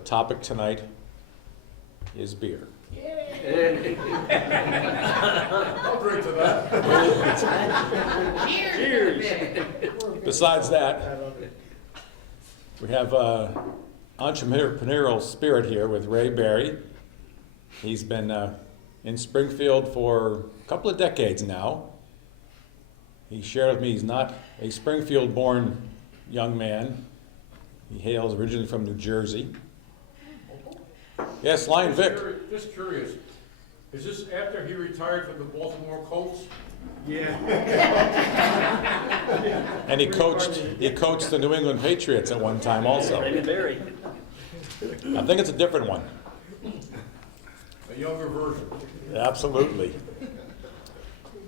The topic tonight is beer. I'll drink to that. Cheers. Besides that, we have entrepreneurial spirit here with Ray Berry. He's been in Springfield for a couple of decades now. He shared with me he's not a Springfield-born young man. He hails originally from New Jersey. Yes, Lion Vic. Just curious, is this after he retired from the Baltimore Colts? Yeah. And he coached the New England Patriots at one time also. Raymond Berry. I think it's a different one. A younger version. Absolutely.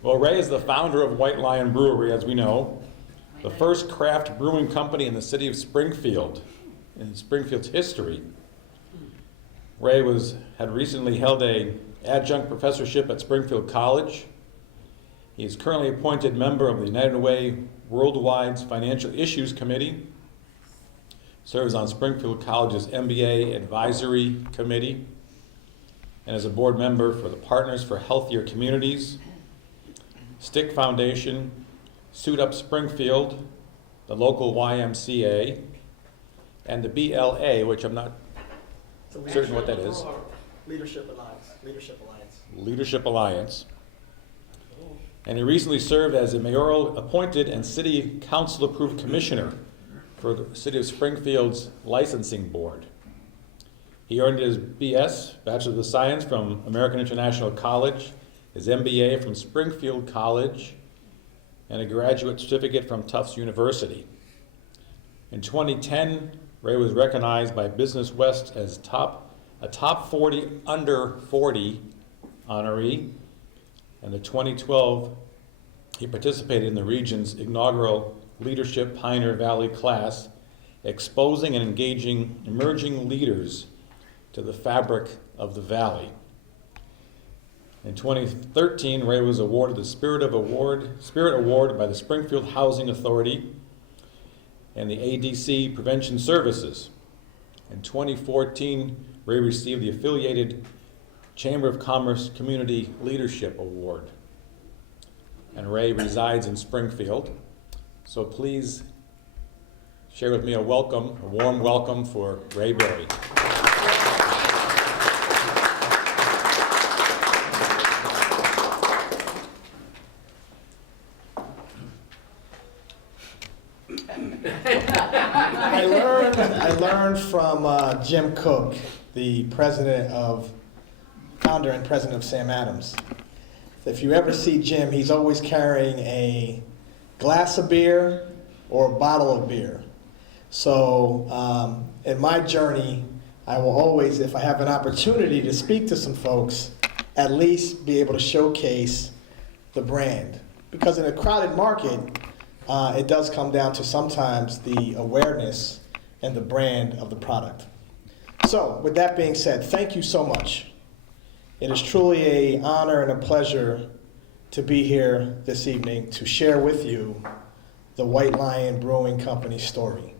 Well, Ray is the founder of White Lion Brewery, as we know, the first craft brewing company in the city of Springfield, in Springfield's history. Ray had recently held an adjunct professorship at Springfield College. He is currently appointed member of the United Way Worldwide's Financial Issues Committee, serves on Springfield College's MBA Advisory Committee, and is a board member for the Partners for Healthier Communities, Stick Foundation, Suit Up Springfield, the local YMCA, and the BLA, which I'm not certain what that is. Leadership Alliance. Leadership Alliance. And he recently served as a mayoral appointed and city council approved commissioner for the city of Springfield's licensing board. He earned his BS, Bachelor of Science, from American International College, his MBA from Springfield College, and a graduate certificate from Tufts University. In 2010, Ray was recognized by Business West as a top 40 under 40 honoree. And in 2012, he participated in the region's inaugural Leadership Pioneer Valley class, exposing and engaging emerging leaders to the fabric of the valley. In 2013, Ray was awarded the Spirit Award by the Springfield Housing Authority and the ADC Prevention Services. In 2014, Ray received the affiliated Chamber of Commerce Community Leadership Award. And Ray resides in Springfield. So please share with me a warm welcome for Ray Berry. I learned from Jim Cook, the founder and president of Sam Adams. If you ever see Jim, he's always carrying a glass of beer or a bottle of beer. So in my journey, I will always, if I have an opportunity to speak to some folks, at least be able to showcase the brand. Because in a crowded market, it does come down to sometimes the awareness and the brand of the product. So, with that being said, thank you so much. It is truly an honor and a pleasure to be here this evening to share with you the White Lion Brewing Company story.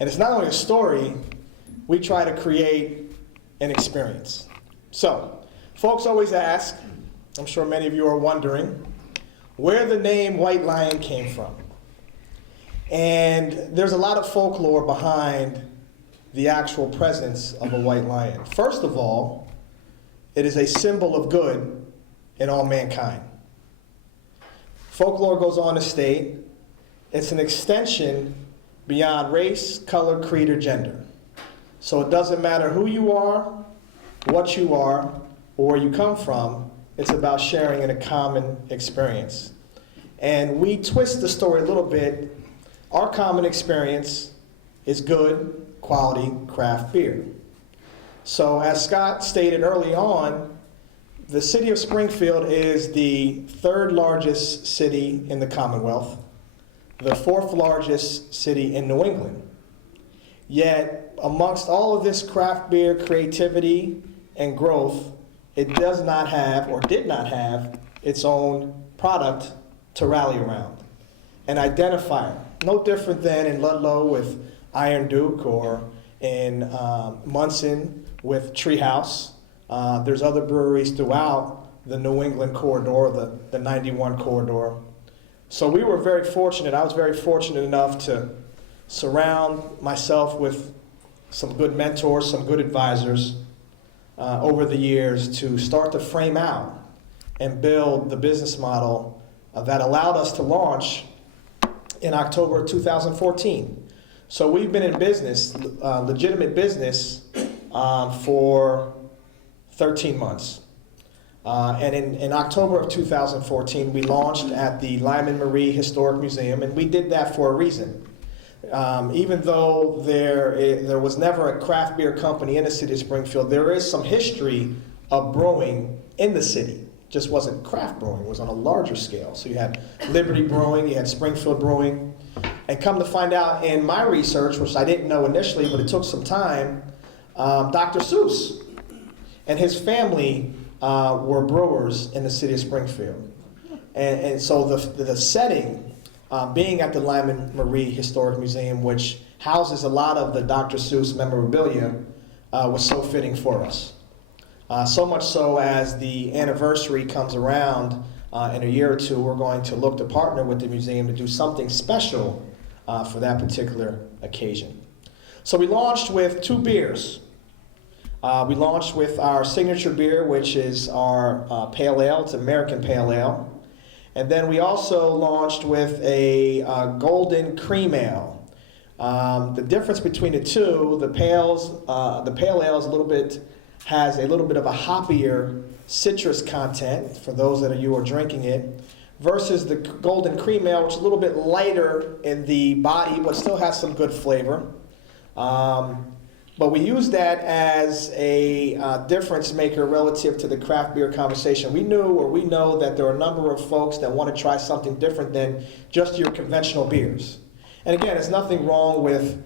And it's not only a story, we try to create an experience. So, folks always ask, I'm sure many of you are wondering, where the name White Lion came from. And there's a lot of folklore behind the actual presence of a white lion. First of all, it is a symbol of good in all mankind. Folklore goes on to state it's an extension beyond race, color, creed, or gender. So it doesn't matter who you are, what you are, or where you come from, it's about sharing in a common experience. And we twist the story a little bit. Our common experience is good, quality craft beer. So as Scott stated early on, the city of Springfield is the third largest city in the Commonwealth, the fourth largest city in New England. Yet, amongst all of this craft beer creativity and growth, it does not have, or did not have, its own product to rally around, an identifier. No different than in Ludlow with Iron Duke or in Munson with Treehouse. There's other breweries throughout the New England corridor, the 91 corridor. So we were very fortunate. I was very fortunate enough to surround myself with some good mentors, some good advisors over the years to start to frame out and build the business model that allowed us to launch in October 2014. So we've been in business, legitimate business, for 13 months. And in October of 2014, we launched at the Lyman Marie Historic Museum, and we did that for a reason. Even though there was never a craft beer company in the city of Springfield, there is some history of brewing in the city. Just wasn't craft brewing, it was on a larger scale. So you had Liberty Brewing, you had Springfield Brewing, and come to find out in my research, which I didn't know initially, but it took some time, Dr. Seuss and his family were brewers in the city of Springfield. And so the setting, being at the Lyman Marie Historic Museum, which houses a lot of the Dr. Seuss memorabilia, was so fitting for us. So much so as the anniversary comes around in a year or two, we're going to look to partner with the museum to do something special for that particular occasion. So we launched with 2 beers. We launched with our signature beer, which is our Pale Ale. It's American Pale Ale. And then we also launched with a Golden Cream Ale. The difference between the two, the Pale Ale is has a little bit of a hoppier citrus content for those that you are drinking it, versus the Golden Cream Ale, which is a little bit lighter in the body, but still has some good flavor. But we use that as a difference maker relative to the craft beer conversation. We know that there are a number of folks that want to try something different than just your conventional beers. And again, there's nothing wrong with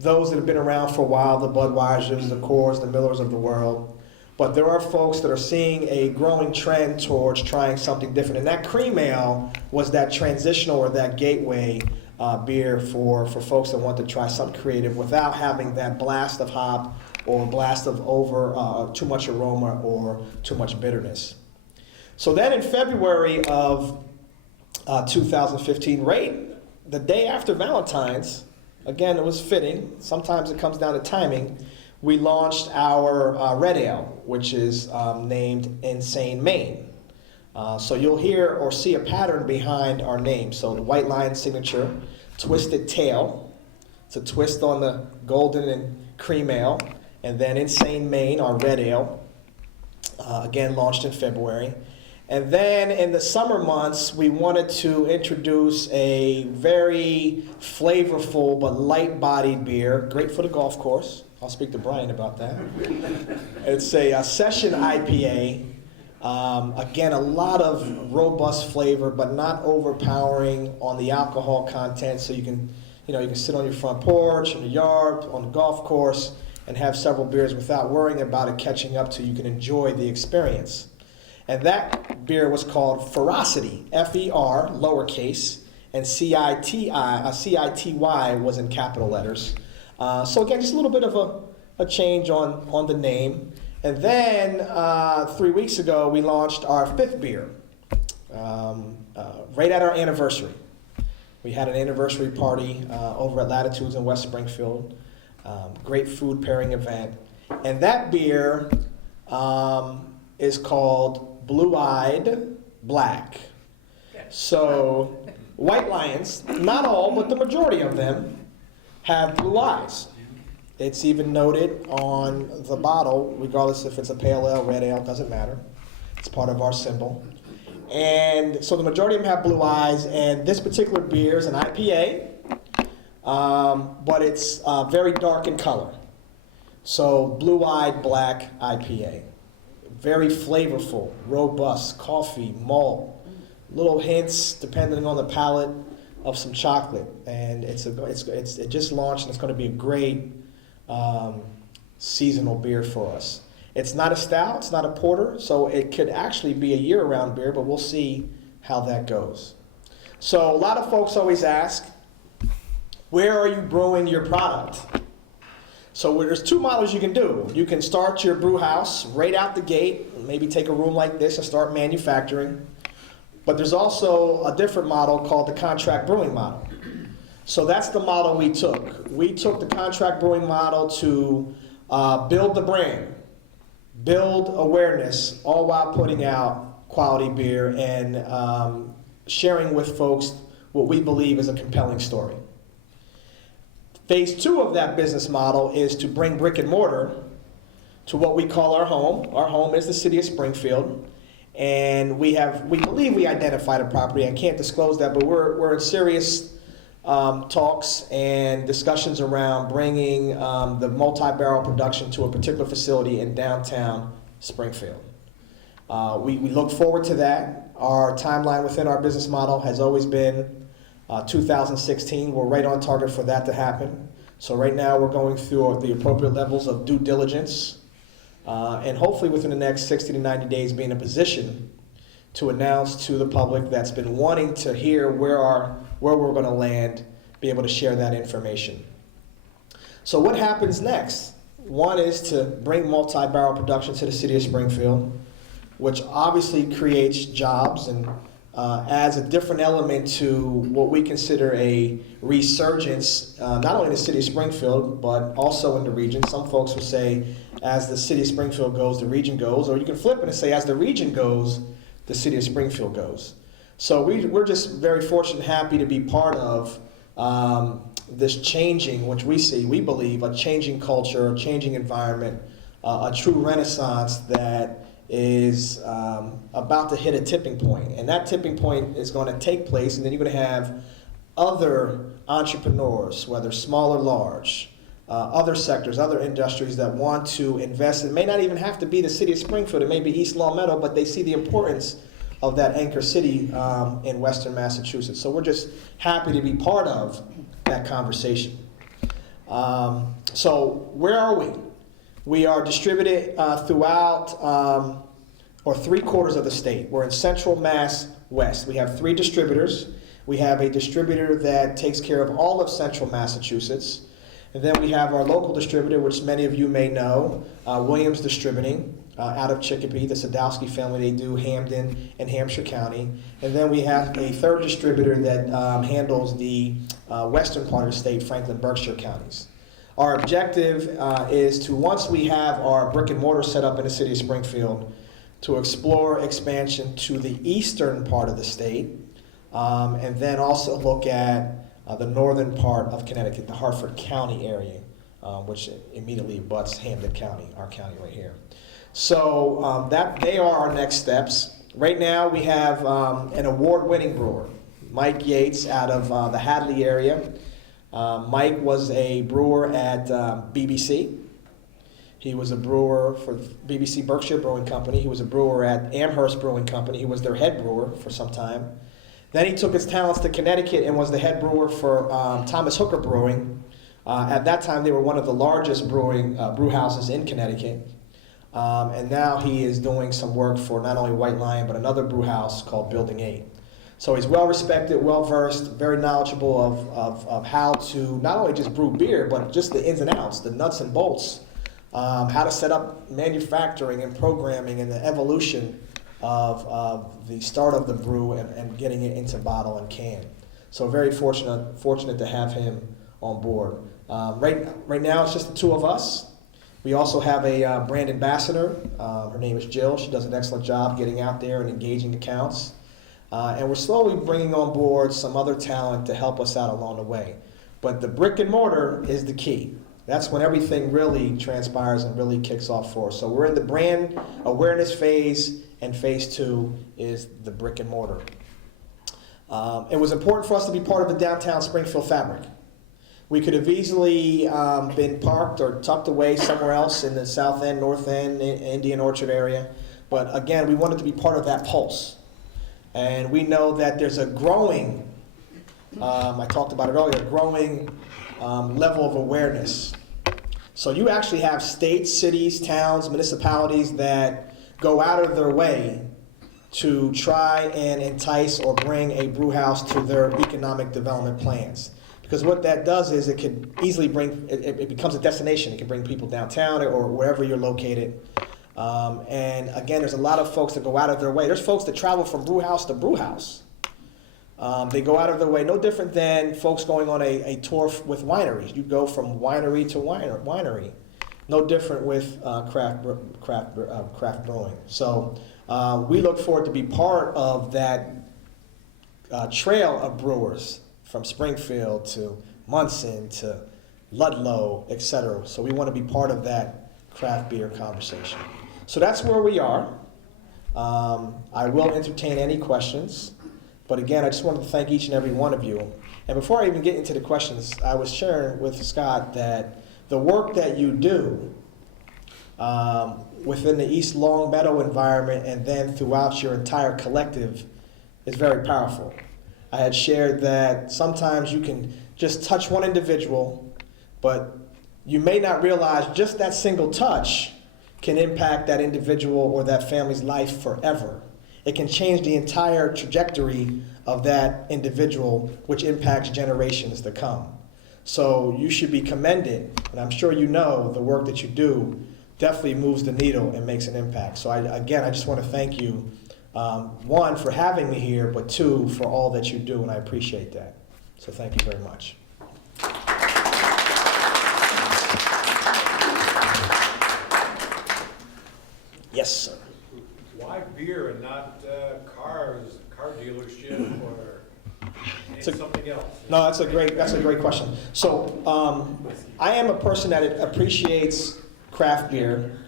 those that have been around for a while, the Budweisers, the Coors, the Millers of the world. But there are folks that are seeing a growing trend towards trying something different. And that cream ale was that transitional or that gateway beer for folks that want to try something creative without having that blast of hop or blast of too much aroma or too much bitterness. So then in February of 2015, right the day after Valentine's, again, it was fitting. Sometimes it comes down to timing. We launched our Red Ale, which is named Insane Maine. So you'll hear or see a pattern behind our name. So the White Lion signature, Twisted Tail. It's a twist on the Golden and Cream Ale. And then Insane Maine, our Red Ale. Again, launched in February. And then in the summer months, we wanted to introduce a very flavorful but light-bodied beer, great for the golf course. I'll speak to Brian about that. It's a session IPA. Again, a lot of robust flavor, but not overpowering on the alcohol content. So you can sit on your front porch, in the yard, on the golf course, and have several beers without worrying about it catching up to you. You can enjoy the experience. And that beer was called Ferocity, F-E-R, lowercase, and C-I-T-Y was in capital letters. So again, just a little bit of a change on the name. And then 3 weeks ago, we launched our 5th beer, right at our anniversary. We had an anniversary party over at Latitudes in West Springfield, great food pairing event. And that beer is called Blue-Eyed Black. So White Lions, not all, but the majority of them, have blue eyes. It's even noted on the bottle, regardless if it's a pale ale, red ale, doesn't matter. It's part of our symbol. And so the majority of them have blue eyes, and this particular beer is an IPA, but it's very dark in color. So Blue-Eyed Black IPA. Very flavorful, robust, coffee, malt, little hints, depending on the palate, of some chocolate. And it just launched, and it's going to be a great seasonal beer for us. It's not a stout, it's not a porter, so it could actually be a year-round beer, but we'll see how that goes. So a lot of folks always ask, where are you brewing your product? So there's two models you can do. You can start your brew house right out the gate, maybe take a room like this and start manufacturing. But there's also a different model called the contract brewing model. So that's the model we took. We took the contract brewing model to build the brand, build awareness, all while putting out quality beer and sharing with folks what we believe is a compelling story. Phase 2 of that business model is to bring brick and mortar to what we call our home. Our home is the city of Springfield, and we believe we identified a property. I can't disclose that, but we're in serious talks and discussions around bringing the multi-barrel production to a particular facility in downtown Springfield. We look forward to that. Our timeline within our business model has always been 2016. We're right on target for that to happen. So right now we're going through the appropriate levels of due diligence and hopefully within the next 60 to 90 days be in a position to announce to the public that's been wanting to hear where we're going to land, be able to share that information. So what happens next? One is to bring multi-barrel production to the city of Springfield, which obviously creates jobs and adds a different element to what we consider a resurgence, not only in the city of Springfield, but also in the region. Some folks will say, as the city of Springfield goes, the region goes, or you can flip it and say, as the region goes, the city of Springfield goes. So we're just very fortunate and happy to be part of this changing, which we believe, a changing culture, a changing environment, a true renaissance that is about to hit a tipping point. And that tipping point is going to take place, and then you're going to have other entrepreneurs, whether small or large, other sectors, other industries that want to invest. It may not even have to be the city of Springfield, it may be East Longmeadow, but they see the importance of that anchor city in Western Massachusetts. So we're just happy to be part of that conversation. So where are we? We are distributed throughout, or 3/4 of the state. We're in Central Mass West. We have 3 distributors. We have a distributor that takes care of all of Central Massachusetts. And then we have our local distributor, which many of you may know, Williams Distributing, out of Chicopee, the Sadowski family. They do Hampden and Hampshire County. And then we have a 3rd distributor that handles the western part of the state, Franklin, Berkshire counties. Our objective is to, once we have our brick and mortar set up in the city of Springfield, to explore expansion to the eastern part of the state, and then also look at the northern part of Connecticut, the Hartford County area, which immediately abuts Hampden County, our county right here. So they are our next steps. Right now we have an award-winning brewer, Mike Yates, out of the Hadley area. Mike was a brewer at BBC. He was a brewer for BBC Berkshire Brewing Company. He was a brewer at Amherst Brewing Company. He was their head brewer for some time. Then he took his talents to Connecticut and was the head brewer for Thomas Hooker Brewing. At that time, they were one of the largest brew houses in Connecticut. And now he is doing some work for not only White Lion, but another brew house called Building 8. So he's well respected, well versed, very knowledgeable of how to not only just brew beer, but just the ins and outs, the nuts and bolts, how to set up manufacturing and programming and the evolution of the start of the brew and getting it into bottle and can. So very fortunate to have him on board. Right now it's just the 2 of us. We also have a brand ambassador. Her name is Jill. She does an excellent job getting out there and engaging accounts. And we're slowly bringing on board some other talent to help us out along the way. But the brick and mortar is the key. That's when everything really transpires and really kicks off for us. So we're in the brand awareness phase, and phase 2 is the brick and mortar. It was important for us to be part of the downtown Springfield fabric. We could have easily been parked or tucked away somewhere else in the South End, North End, Indian Orchard area. But again, we wanted to be part of that pulse. And we know that there's a growing, I talked about it earlier, growing level of awareness. So you actually have states, cities, towns, municipalities that go out of their way to try and entice or bring a brew house to their economic development plans. Because what that does is it can easily it becomes a destination. It can bring people downtown or wherever you're located. And again, there's a lot of folks that go out of their way. There's folks that travel from brew house to brew house. They go out of their way, no different than folks going on a tour with wineries. You go from winery to winery. No different with craft brewing. So we look forward to be part of that trail of brewers from Springfield to Munson to Ludlow, etc. So we want to be part of that craft beer conversation. So that's where we are. I will entertain any questions. But again, I just wanted to thank each and every one of you. And before I even get into the questions, I was sharing with Scott that the work that you do within the East Longmeadow environment and then throughout your entire collective is very powerful. I had shared that sometimes you can just touch one individual, but you may not realize just that single touch can impact that individual or that family's life forever. It can change the entire trajectory of that individual, which impacts generations to come. So you should be commended, and I'm sure you know the work that you do definitely moves the needle and makes an impact. So I just want to thank you, one, for having me here, but two, for all that you do, and I appreciate that. So thank you very much. Yes, sir. Why beer and not cars, car dealership, or something else? No, that's a great question. So I am a person that appreciates craft beer.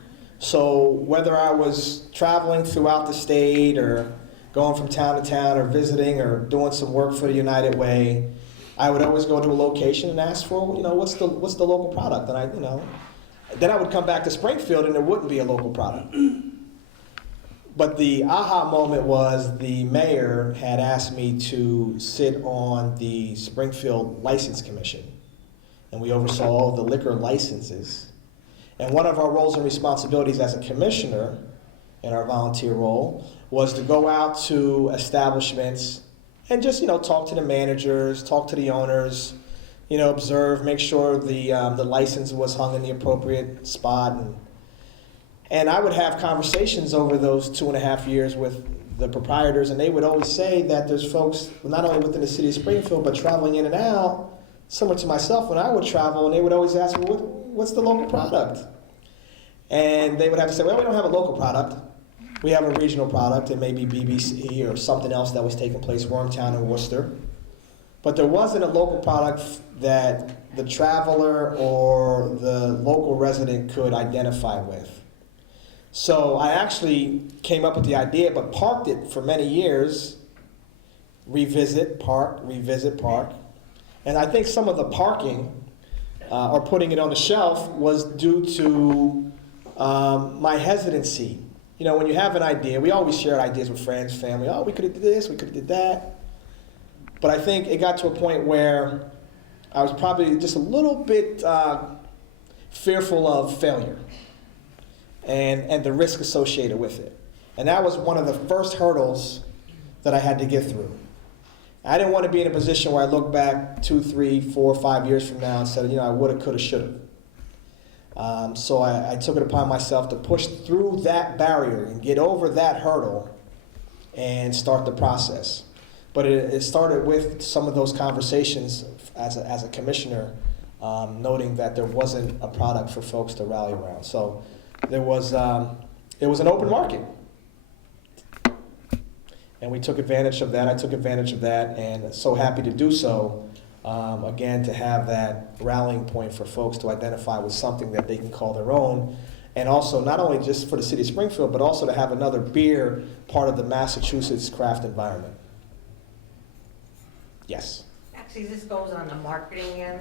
So whether I was traveling throughout the state or going from town to town or visiting or doing some work for the United Way, I would always go to a location and ask for, what's the local product? And then I would come back to Springfield and there wouldn't be a local product. But the aha moment was the mayor had asked me to sit on the Springfield License Commission, and we oversaw all the liquor licenses. And one of our roles and responsibilities as a commissioner in our volunteer role was to go out to establishments and just, talk to the managers, talk to the owners, observe, make sure the license was hung in the appropriate spot. And I would have conversations over those 2.5 years with the proprietors, and they would always say that there's folks, not only within the city of Springfield, but traveling in and out, similar to myself when I would travel, and they would always ask me, what's the local product? And they would have to say, well, we don't have a local product. We have a regional product, and maybe BBC or something else that was taking place, Wormtown and Worcester. But there wasn't a local product that the traveler or the local resident could identify with. So I actually came up with the idea, but parked it for many years, revisit, park. And I think some of the parking or putting it on the shelf was due to my hesitancy. When you have an idea, we always share ideas with friends, family. Oh, we could have did this, we could have did that. But I think it got to a point where I was probably just a little bit fearful of failure and the risk associated with it. And that was one of the first hurdles that I had to get through. I didn't want to be in a position where I look back 2, 3, 4, 5 years from now and said, I woulda, coulda, shoulda. So I took it upon myself to push through that barrier and get over that hurdle and start the process. But it started with some of those conversations as a commissioner, noting that there wasn't a product for folks to rally around. So it was an open market. And we took advantage of that. I took advantage of that, and so happy to do so. Again, to have that rallying point for folks to identify with something that they can call their own, and also not only just for the city of Springfield, but also to have another beer part of the Massachusetts craft environment. Yes. Actually, this goes on the marketing end.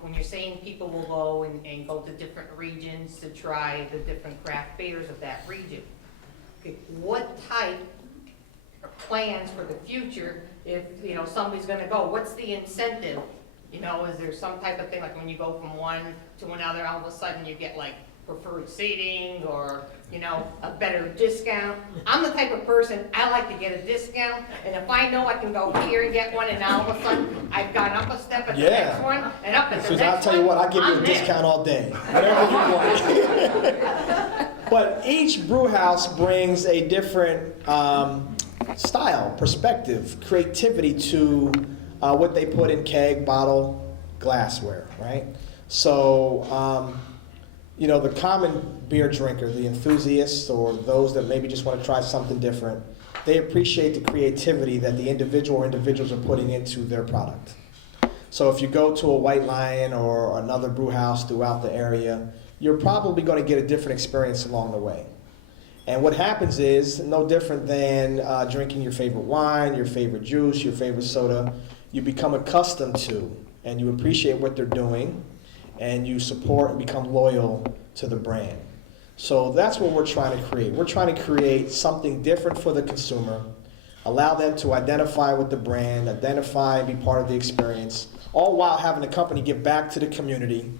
When you're saying people will go and go to different regions to try the different craft beers of that region, okay, what type of plans for the future if somebody's going to go? What's the incentive? Is there some type of thing like when you go from one to another, all of a sudden you get like preferred seating or, a better discount. I'm the type of person, I like to get a discount, and if I know I can go here and get one, and now all of a sudden, I've gone up a step at the Yeah. next one, and up at the Susan, I'll next tell you one, what, I'll give you a I'm there. discount all day. Whatever you want. But each brew house brings a different style, perspective, creativity to what they put in keg, bottle, glassware, right? So, the common beer drinker, the enthusiast, or those that maybe just want to try something different, they appreciate the creativity that the individual or individuals are putting into their product. So if you go to a White Lion or another brew house throughout the area, you're probably going to get a different experience along the way. And what happens is no different than drinking your favorite wine, your favorite juice, your favorite soda. You become accustomed to and you appreciate what they're doing, and you support and become loyal to the brand. So that's what we're trying to create. We're trying to create something different for the consumer, allow them to identify with the brand, identify and be part of the experience, all while having the company give back to the community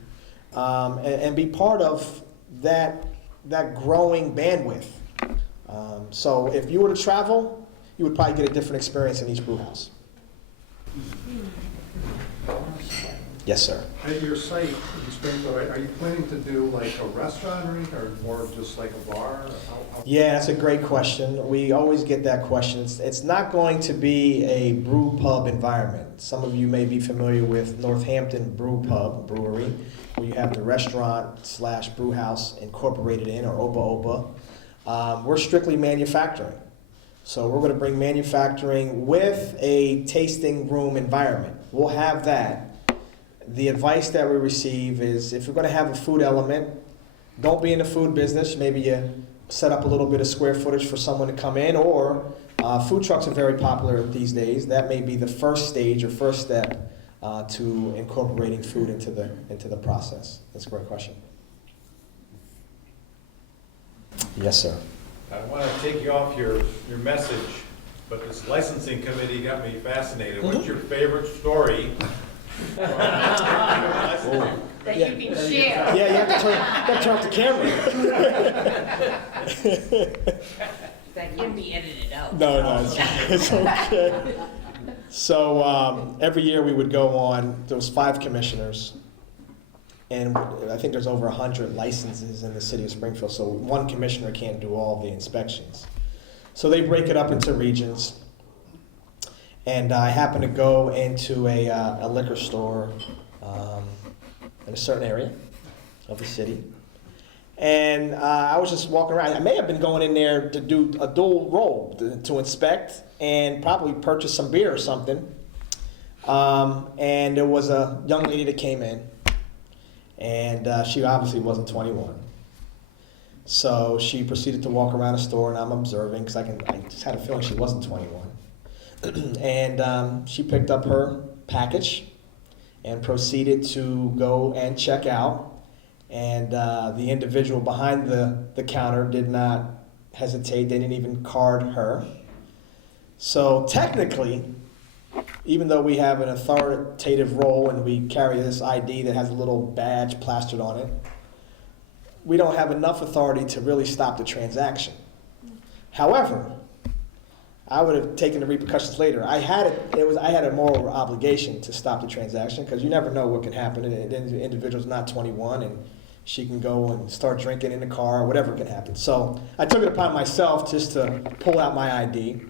and be part of that growing bandwidth. So if you were to travel, you would probably get a different experience in each brew house. Yes, sir. At your site in Springfield, are you planning to do like a restaurant or more just like a bar? Yeah, that's a great question. We always get that question. It's not going to be a brew pub environment. Some of you may be familiar with Northampton Brewery, where you have the restaurant / brew house incorporated in, or Opa Opa. We're strictly manufacturing. So we're going to bring manufacturing with a tasting room environment. We'll have that. The advice that we receive is if you're going to have a food element, don't be in the food business. Maybe you set up a little bit of square footage for someone to come in, or food trucks are very popular these days. That may be the first stage or first step to incorporating food into the process. That's a great question. Yes, sir. I want to take you off your message, but this licensing committee got me fascinated. What's your favorite story? That Yeah. you can share. Yeah, you have to turn off the camera. That can be edited out. No, it's okay. So every year we would go on, there was 5 commissioners, and I think there's over 100 licenses in the city of Springfield, so one commissioner can't do all the inspections. So they break it up into regions, and I happened to go into a liquor store in a certain area of the city. And I was just walking around. I may have been going in there to do a dual role, to inspect and probably purchase some beer or something. And there was a young lady that came in, and she obviously wasn't 21. So she proceeded to walk around the store, and I'm observing because I just had a feeling she wasn't 21. And she picked up her package and proceeded to go and check out. And the individual behind the counter did not hesitate. They didn't even card her. So technically, even though we have an authoritative role and we carry this ID that has a little badge plastered on it, we don't have enough authority to really stop the transaction. However, I would have taken the repercussions later. I had a moral obligation to stop the transaction because you never know what can happen. And the individual's not 21 and she can go and start drinking in the car, whatever can happen. So I took it upon myself just to pull out my ID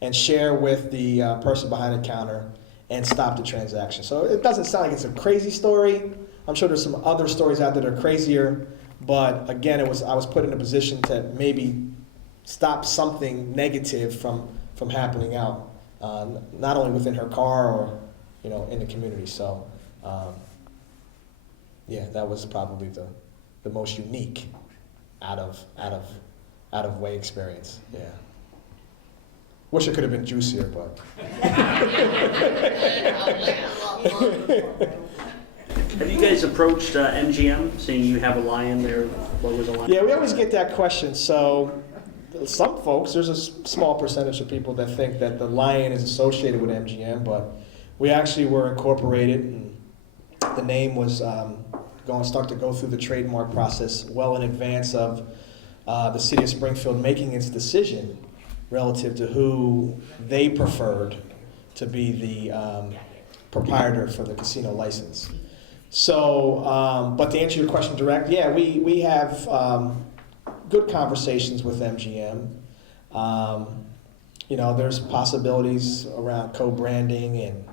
and share with the person behind the counter and stop the transaction. So it doesn't sound like it's a crazy story. I'm sure there's some other stories out there that are crazier, but again, I was put in a position to maybe stop something negative from happening out, not only within her car or in the community. So yeah, that was probably the most unique out of way experience. Yeah. Wish it could have been juicier, but. Have you guys approached MGM, seeing you have a lion there? What was a lion? Yeah, we always get that question. So some folks, there's a small percentage of people that think that the lion is associated with MGM, but we actually were incorporated, and the name was start to go through the trademark process well in advance of the city of Springfield making its decision relative to who they preferred to be the proprietor for the casino license. So, but to answer your question direct, yeah, we have good conversations with MGM. You know, there's possibilities around co-branding, and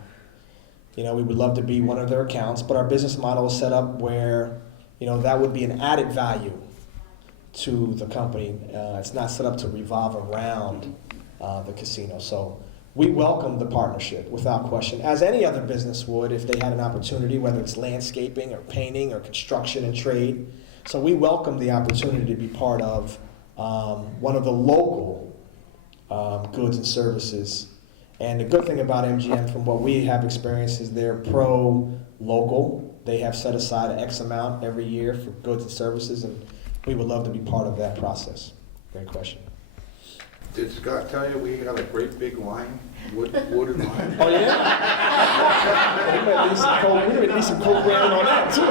you know, we would love to be one of their accounts, but our business model is set up where, you know, that would be an added value to the company. It's not set up to revolve around the casino. So we welcome the partnership without question, as any other business would if they had an opportunity, whether it's landscaping or painting or construction and trade. So we welcome the opportunity to be part of one of the local goods and services. And the good thing about MGM, from what we have experienced, is they're pro-local. They have set aside X amount every year for goods and services, and we would love to be part of that process. Great question. Did Scott tell you we got a great big line, wooden line? Oh, yeah? We might need some co-branding on that, too.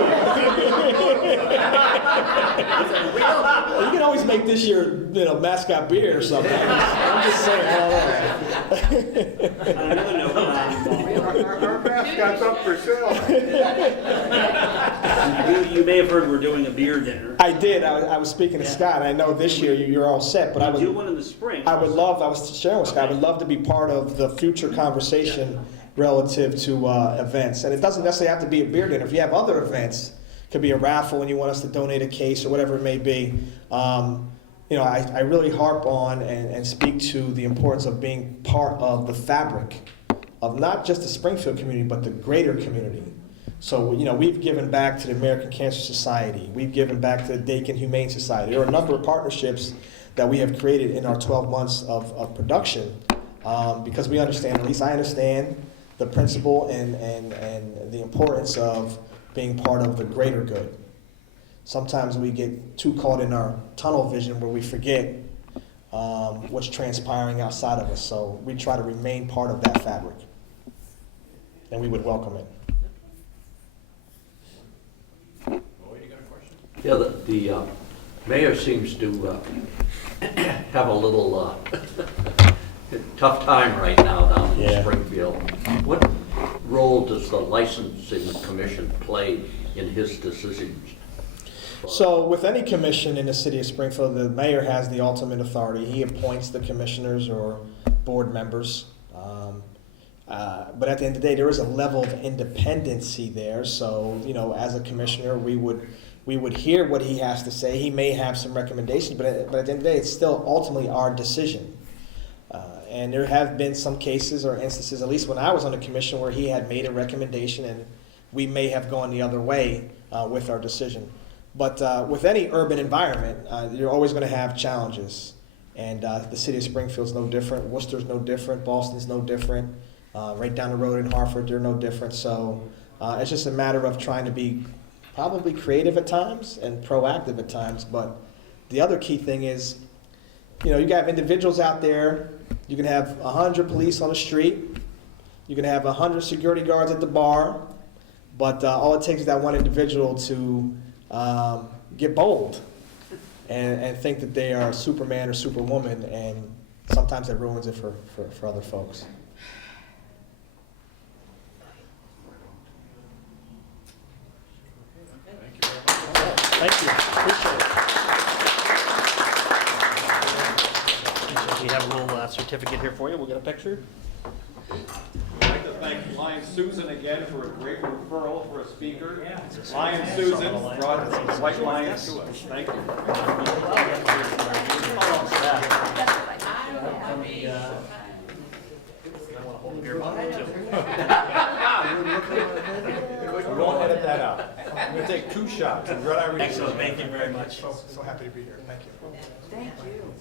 You can always make this your, you know, mascot beer or something. I'm just saying, I don't know. On another note, Our mascot's up for sale. you may have heard we're doing a beer dinner. I did. I was speaking to Scott. I know this year you're all set, but I We'll do would. one in the spring. I was sharing with Scott, I would love to be part of the future conversation relative to events. And it doesn't necessarily have to be a beer dinner. If you have other events, it could be a raffle and you want us to donate a case or whatever it may be. You know, I really harp on and speak to the importance of being part of the fabric of not just the Springfield community, but the greater community. So, you know, we've given back to the American Cancer Society. We've given back to the Dakin Humane Society. There are a number of partnerships that we have created in our 12 months of production because we understand, at least I understand, the principle and the importance of being part of the greater good. Sometimes we get too caught in our tunnel vision where we forget what's transpiring outside of us. So we try to remain part of that fabric, and we would welcome it. Yeah, the mayor seems to have a little tough time right now down in Springfield. What role does the licensing commission play in his decisions? So with any commission in the city of Springfield, the mayor has the ultimate authority. He appoints the commissioners or board members. But at the end of the day, there is a level of independency there. So, you know, as a commissioner, we would hear what he has to say. He may have some recommendations, but at the end of the day, it's still ultimately our decision. And there have been some cases or instances, at least when I was on the commission, where he had made a recommendation and we may have gone the other way with our decision. But with any urban environment, you're always going to have challenges. And the city of Springfield's no different. Worcester's no different. Boston's no different. Right down the road in Hartford, they're no different. So it's just a matter of trying to be probably creative at times and proactive at times. But the other key thing is, you know, you have individuals out there. You can have 100 police on the street. You can have 100 security guards at the bar. But all it takes is that one individual to get bold and think that they are Superman or Superwoman, and sometimes that ruins it for other folks. Thank you. Appreciate it. We have a little certificate here for you. We'll get a picture. I'd like to thank Lion Susan again for a great referral for a speaker. Lion Susan brought White Lions to us. Thank you. We won't edit that out. I'm going to take 2 shots and run our. Excellent. Thank you very much. So happy to be here. Thank you. Thank you.